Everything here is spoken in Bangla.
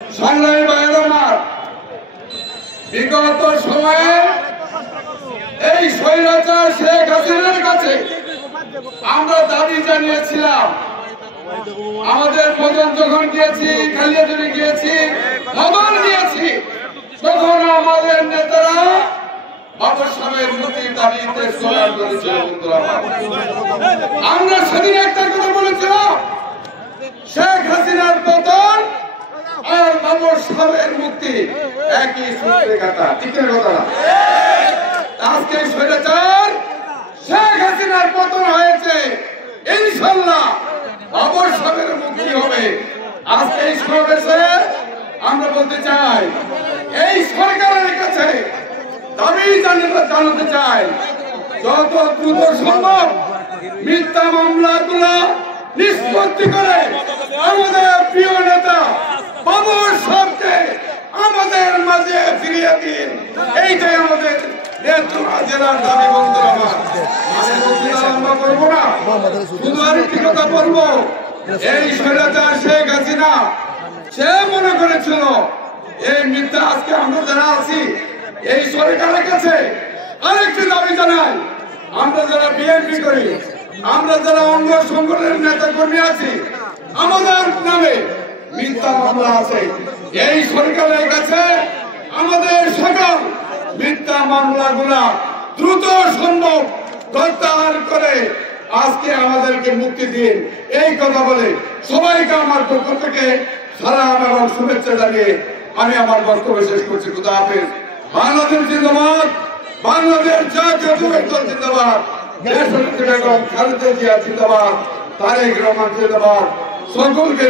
সংগ্রামী ভাইয়েরা আমার, বিগত সময়ে এই স্বৈরাচার শেখ হাসিনার কাছে আমরা দাবি জানিয়েছিলাম। আমাদের মদন যখন গিয়েছি, খালিয়াজুড়ি গিয়েছি, মদন গিয়েছি, তখন আমাদের নেতারা বাবর সাহেবের মুক্তির দাবিতে স্লোগান করেছিল। আমরা সেদিন একটা কথা বলেছিলাম, শেখ হাসিনার পতন আর বাবর সাহেবের মুক্তি একই সূত্রে গাঁথা। ঠিক না কথা? আজকে স্বৈরাচার শেখ হাসিনার পতন হয়েছে, ইনশাআল্লাহ বাবর সাহেবের মুক্তি হবে। আজকে এই সমাবেশে আমরা বলতে চাই, এই সরকারের কাছে দাবি জানাতে চাই, যত দ্রুত সম্ভব মিথ্যা মামলাগুলো নিষ্পত্তি করে আমাদের প্রিয় নেতা বাবর সাহেবকে আমাদের মাঝে ফিরিয়ে দিন। এইটাই আমাদের জেলার দাবি। বন্ধুরা আমার, আমরা করবো না, শুধু আরেকটি কথা বলবো, এই স্বৈরাচার শেখ হাসিনা সে মনে করেছিল এই মিথ্যা। আজকে আমরা যারা আছি এই সরকারের কাছে আরেকটি দাবি জানাই, আমরা যারা বিএনপি করি, আমরা যারা অঙ্গ সংগঠনের নেতা কর্মী আছি, আমাদের নামে মিথ্যা মামলা আছে। এই সরকারের কাছে আমাদের সকল মিথ্যা মামলাগুলা দ্রুত সম্ভব প্রত্যাহার করে আজকে আমাদেরকে মুক্তি দিন। এই কথা বলে সবাইকে আমার পক্ষ থেকে সালাম এবং শুভেচ্ছা জানিয়ে আমি আমার বক্তব্য শেষ করছি। খুদা হাফেজ। বাংলাদেশ জিন্দাবাদ, বাংলাদেশ জাতীয়তাবাদী দল জিন্দাবাদ, দেশনেত্রী বেগম খালেদা জিয়া জিন্দাবাদ, তারেক রহমান জিন্দাবাদ। সকলকে